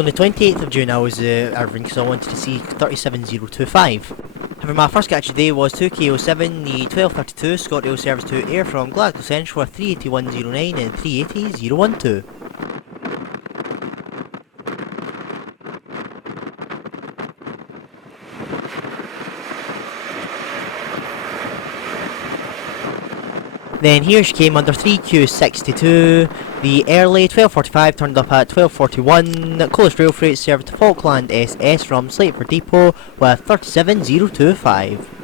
So on the 28th of June I was Irvine because I wanted to see 37025. However, my first catch today was 2K07, the 1232 ScotRail service to Ayr from Glasgow Central for 38109 and 380012. Then here she came under 3Q62, the early 1245 turned up at 1241, Coast Rail Freight served to Falkland SS from Slateford Depot with 37025.